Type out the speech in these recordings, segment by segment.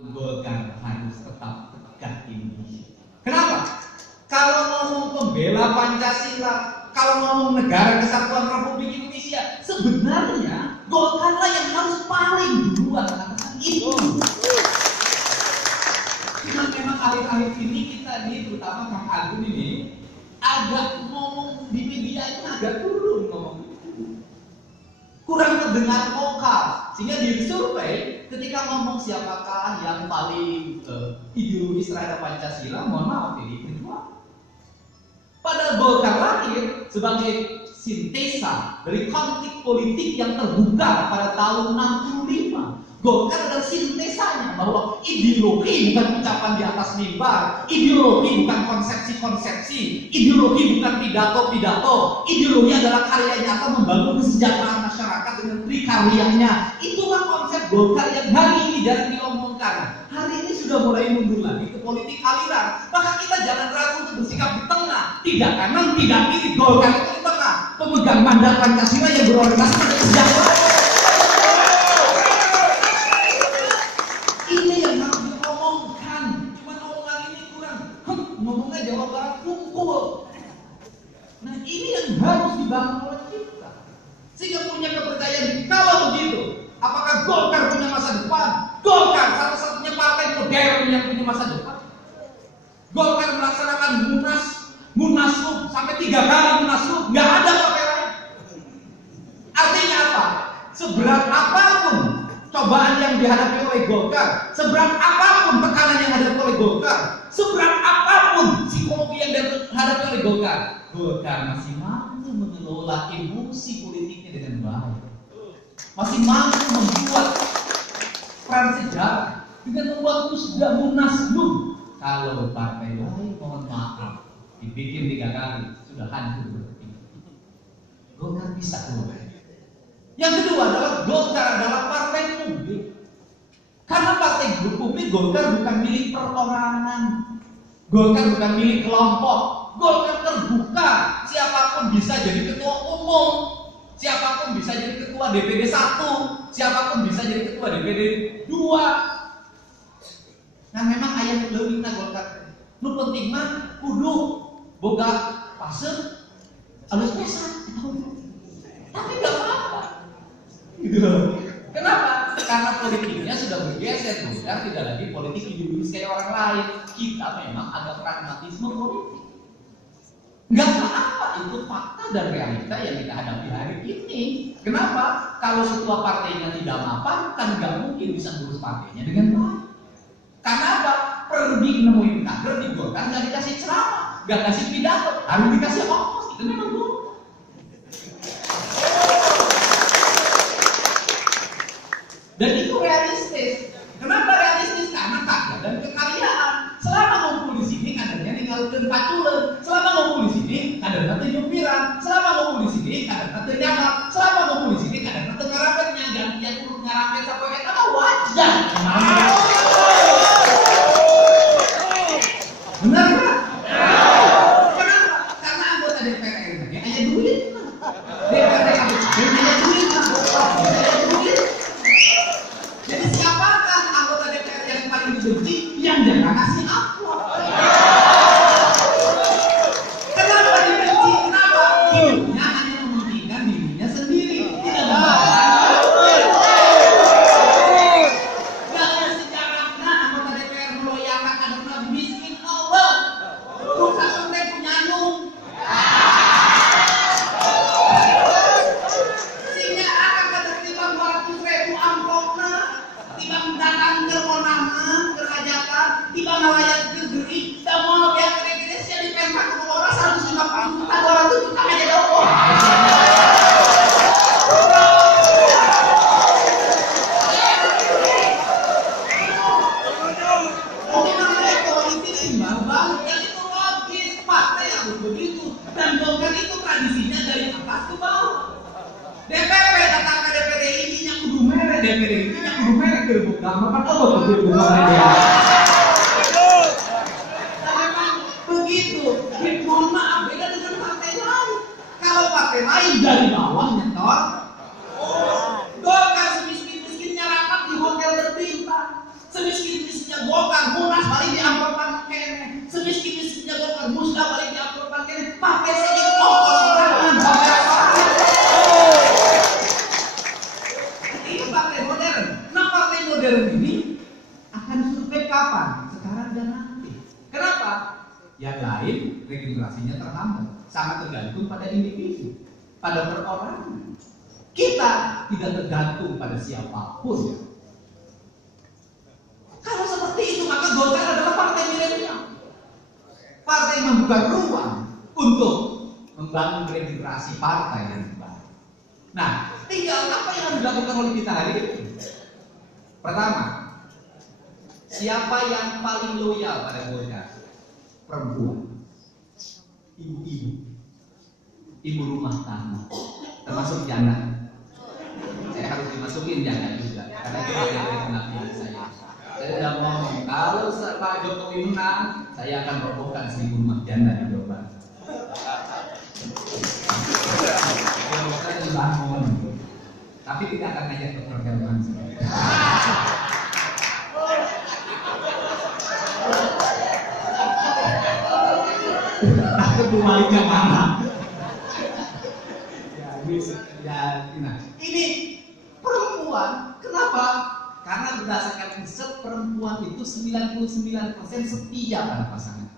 Golkar harus tetap tegak Indonesia. Kenapa? Kalau ngomong pembela Pancasila, kalau ngomong negara kesatuan Republik Indonesia, sebenarnya Golkar lah yang harus paling duluan mengatakan itu. Cuma memang akhir-akhir ini kita terutama Kang Agun ini agak ngomong di media ini agak turun ngomong. Kurang terdengar vokal, sehingga di survei ketika ngomong siapakah yang paling ideologis terhadap Pancasila, mohon maaf ini Perjuangan. Padahal Golkar lahir sebagai sintesa dari konflik politik yang terbuka pada tahun 65. Golkar adalah sintesanya bahwa ideologi bukan ucapan di atas mimbar, ideologi bukan konsepsi-konsepsi, ideologi bukan pidato-pidato, ideologi adalah karya nyata membangun kesejahteraan masyarakat dengan prikaryanya. Itulah konsep Golkar yang hari ini jarang diomongkan. Hari ini sudah mulai mundur lagi ke politik aliran. Maka kita jangan ragu untuk bersikap di tengah, tidak kanan, tidak kiri. Golkar itu di tengah, pemegang mandat Pancasila yang berorientasi pada kesejahteraan. Ngomongnya Jawa Barat kumpul. Nah ini yang harus dibangun oleh kita, sehingga punya kepercayaan. Kalau begitu, apakah Golkar punya masa depan? Golkar satu-satunya partai modern yang punya masa depan. Golkar melaksanakan munaslup sampai 3 kali munaslup, nggak ada partai lain. Artinya apa? Seberat apapun cobaan yang dihadapi oleh Golkar, seberat apapun tekanan yang dihadapi oleh Golkar, seberat apapun psikologi yang dihadapi oleh Golkar, Golkar masih mampu mengelola emosi politiknya dengan baik, masih mampu membuat peran sejarah dengan membuat munaslup. Kalau partai lain, mohon maaf, dibikin 3 kali sudah hancur berarti. Golkar bisa keluar. Yang kedua adalah Golkar adalah partai publik. Karena partai publik, Golkar bukan milik perorangan, Golkar bukan milik kelompok. Golkar terbuka, siapapun bisa jadi ketua umum, siapapun bisa jadi ketua DPD 1, siapapun bisa jadi ketua DPD 2. Nah memang ayah leuwihna Golkar nu penting mah kudu boga paseur alus pesan, tapi gak apa-apa gitu loh. Kenapa? Karena politiknya sudah bergeser, Golkar tidak lagi politik ideologis kayak orang lain. Kita memang ada pragmatisme politik. Nggak apa-apa, itu fakta dan realita yang kita hadapi hari ini. Kenapa? Kalau ketua partainya tidak mapan, kan nggak mungkin bisa ngurus partainya dengan baik. Karena apa? Pergi nemuin kader di Golkar nggak dikasih ceramah, nggak kasih pidato, harus dikasih ongkos. Itu memang Golkar. Dan itu realistis. Kenapa realistis? Karena kader dan kekaryaan. Selama ngumpul di sini kadernya ninggalkeun paculeun. Selama ngumpul di sini kadernya teu nyupiran. Selama ngumpul di sini kadernya teu nyamar. Selama ngumpul di sini kadernya teu ngarapetnya. Gantian kudu ngarapet sapoe eta mah wajar. Benar kan? Kenapa? Karena anggota DPR ini aya duit. DPR aya duit. Jadi siapakah anggota DPR yang paling dibenci yang jangan kasih amplop? Kenapa dibenci? Kenapa? Hidupnya hanya mementingkan dirinya sendiri, tidak Gak sejarahnya anggota DPR meloyakan karena miskin Allah. Bukan sampai punya nung. Sehingga akan ketertiban 200.000 amplopnya. Tiba datang ke konangan, ke hajatan, tiba ngelayan ke geri, dan mau biar Indonesia di pempak ke orang 150 juta, 200 juta aja dong. Mungkin namanya politik imbang-imbang, dan itu logis, partai harus begitu. Dan Golkar itu tradisinya dari atas ke bawah. DPP datang ke DPD ini yang kudu merek, DPD ini yang kudu merek terbuka, maka apa tuh terbuka merek? Nah memang begitu. Mohon maaf, beda dengan partai lain. Kalau partai lain dari bawah nyetor, Golkar semiskin-miskinnya rapat di hotel berbintang, semiskin semiskin-miskinnya Golkar, Munas balik diamplopkan kene. Semiskin-miskinnya Golkar, Musda balik diamplopkan kene. Pakai saja pokok serangan. Ini partai modern. Nah, partai modern ini akan survei kapan? Sekarang dan nanti. Kenapa? Yang lain regenerasinya terhambat. Sangat tergantung pada individu, pada perorangan. Kita tidak tergantung pada siapapun. Kalau seperti itu, maka Golkar adalah partai milenial. Partai yang membuka ruang untuk membangun regenerasi partai yang baru. Nah, tinggal apa yang dilakukan oleh kita hari ini? Pertama, siapa yang paling loyal pada Golkar? Perempuan, ibu rumah tangga, termasuk janda. Saya harus dimasukin janda juga, karena itu bagian dari penampilan saya. Saya sudah ngomong, kalau Pak Jokowi menang, saya akan robohkan 1000 rumah janda di Jawa Barat. Saya dibangun, tapi tidak akan ngajak dokter Herman. Takut baliknya mana? Ini perempuan, kenapa? Karena berdasarkan riset perempuan itu 99% setia pada pasangan.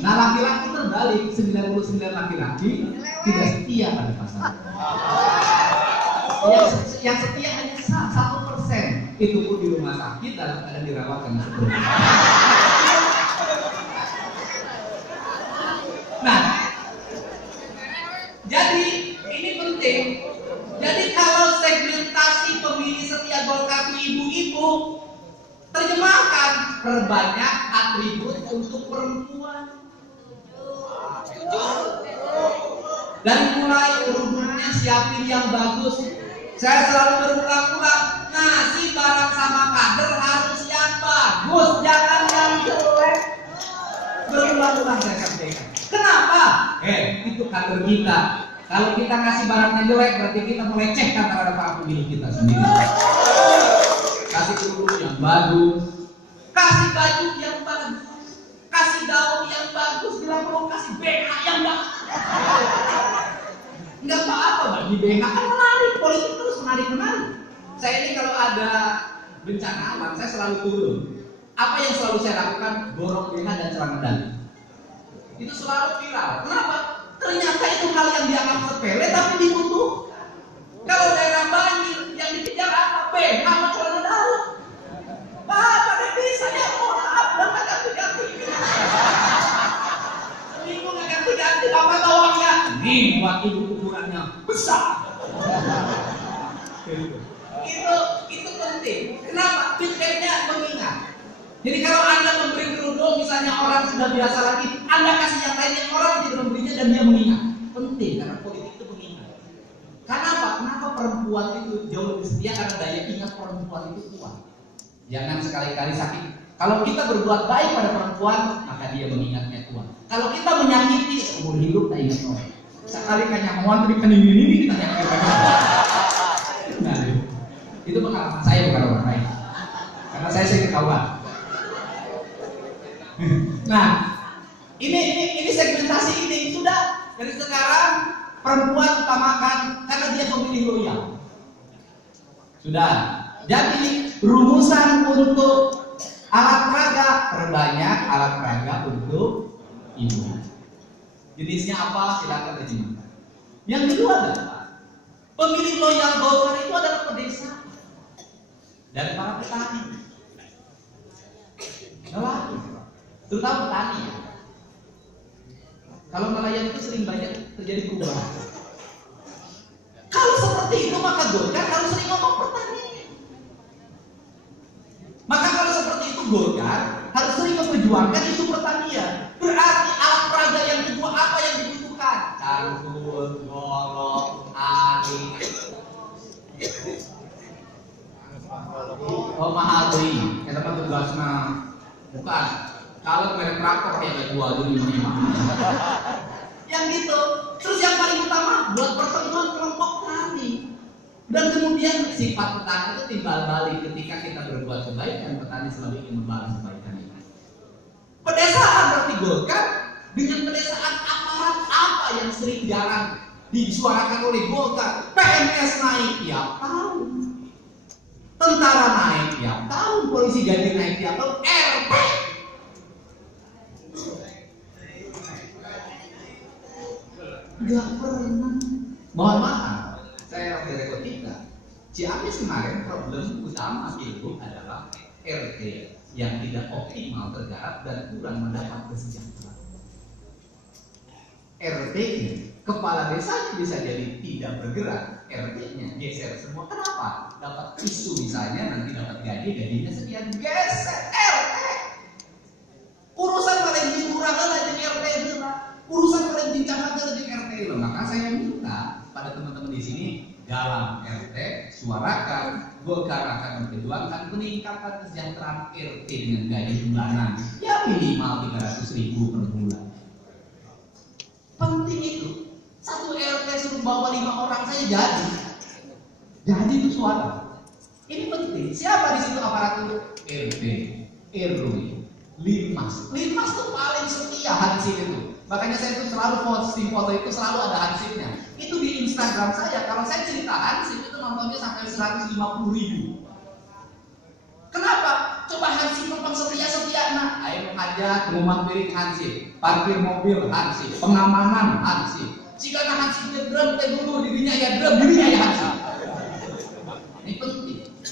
Nah, laki-laki terbalik, 99 laki-laki tidak setia pada pasangan. Yang setia hanya 1%, itu pun di rumah sakit dalam keadaan dirawat karena sebelumnya. Nah, jadi ini penting. Jadi kalau segmentasi pemilih setia Golkar itu ibu-ibu, terjemahkan perbanyak atribut untuk perempuan. Dan mulai kerudungnya siapin yang bagus. Saya selalu berulang-ulang, ngasih barang sama kader harus yang bagus, jangan yang jelek. Berulang-ulang saya sampaikan. Kenapa? Itu kader kita. Kalau kita ngasih barangnya jelek, berarti kita melecehkan terhadap para pemilih kita sendiri. Kasih kerudung yang bagus, kasih baju yang bagus, kasih daun yang bagus, bila perlu kasih BH yang bagus. Enggak apa-apa bagi BH, kan menarik, politik terus menarik. Saya ini kalau ada bencana alam, saya selalu turun. Apa yang selalu saya lakukan? Borong BH dan celana dalam. Itu selalu viral. Kenapa? Ternyata itu hal yang dianggap sepele tapi dibutuhkan. Kalau daerah banjir yang dikejar apa? BH sama celana dalam. Bapak bisa ya, mohon maaf, dapat ganti-ganti. Seminggu nggak ganti-ganti, Bapak tawangnya. Nih buat ibu ukurannya besar. Itu penting. Kenapa? Feedbacknya mengingat. Jadi kalau Anda memberi kerudung, misalnya orang sudah biasa lagi, Anda kasih yang lainnya, orang tidak memberinya dan dia mengingat. Penting, karena politik itu mengingat. Karena apa? Kenapa perempuan itu jauh lebih setia? Karena daya ingat perempuan itu kuat. Jangan sekali-kali sakit. Kalau kita berbuat baik pada perempuan, maka dia mengingatnya kuat. Kalau kita menyakiti, seumur hidup tak ingat orang. Sekali kanya ngantri ini kita ingat. Nah, itu pengalaman saya, bukan orang lain. Karena saya sering ketahuan. Nah, ini segmentasi ini sudah dari sekarang perempuan utamakan karena dia pemilih loyal. Sudah. Jadi rumusan untuk alat peraga, perbanyak alat peraga untuk ibu. Jenisnya apa? Silakan terjemahkan. Yang kedua adalah pemilih loyal Golkar itu adalah pedesaan dan para petani. Nelayan, terutama petani. Kalau nelayan itu sering banyak terjadi perubahan. Kalau seperti itu maka Golkar harus sering ngomong petani. Maka kalau seperti itu Golkar harus sering memperjuangkan isu pertanian. Berarti alat peraga yang kedua apa yang dibutuhkan? Cangkul, golok, ari. Oh mahal beli, kita kan tugasnya bukan. Kalau merek traktor kayak gua dulu ini mah. Yang gitu. Terus yang paling utama buat pertemuan kelompok tani. Dan kemudian sifat petani itu timbal balik ketika kita berbuat kebaikan, petani selalu ingin membalas kebaikan itu. Pedesaan berarti Golkar dengan pedesaan aparat apa yang sering jarang disuarakan oleh Golkar. PNS naik tiap tahun, tentara naik tiap tahun, polisi gaji naik tiap tahun, RT nggak pernah. Mohon maaf, saya rekod kita. Ciamis kemarin problem utama itu adalah RT yang tidak optimal tergarap dan kurang mendapat kesejahteraan. RT-nya, kepala desanya bisa jadi tidak bergerak, RT-nya geser semua. Kenapa? Dapat isu misalnya, nanti dapat gajinya sekian, geser RT. Urusan paling dimurah aja di RT itu, urusan paling dicatat di RT itu. Maka saya minta pada teman-teman di sini, dalam RT suarakan Golkar akan memperjuangkan peningkatan kesejahteraan RT dengan gaji bulanan ya minimal 300.000 per bulan. Penting itu. Satu RT suruh bawa 5 orang saya jadi itu suara. Ini penting. Siapa di situ aparatur? RT, RW, Linmas. Linmas tuh paling setia hansip itu. Makanya saya itu selalu posting foto itu selalu ada hansipnya. Itu di Instagram saya. Kalau saya cerita hansip itu nontonnya sampai 150.000. Kenapa? Coba hansip nonton setia. Nah, ayo ngajak rumah milik hansip, parkir mobil hansip, pengamanan hansip. Jika hansipnya drum dulu dirinya ya drum, dirinya ya hansip.